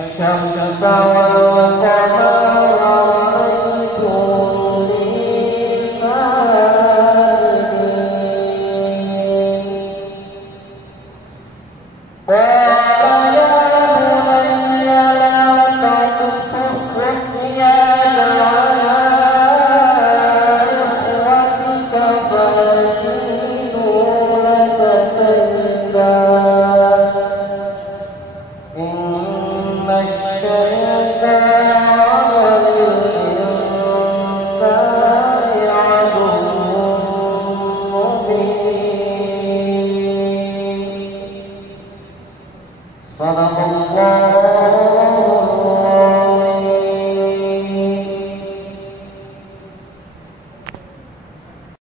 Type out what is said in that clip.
الشمس والقمر رأيتهم لي ساجدين قال يا بني لا تقصص رؤياك على إخوتك فيكيدوا لك كيدا إن الشيطان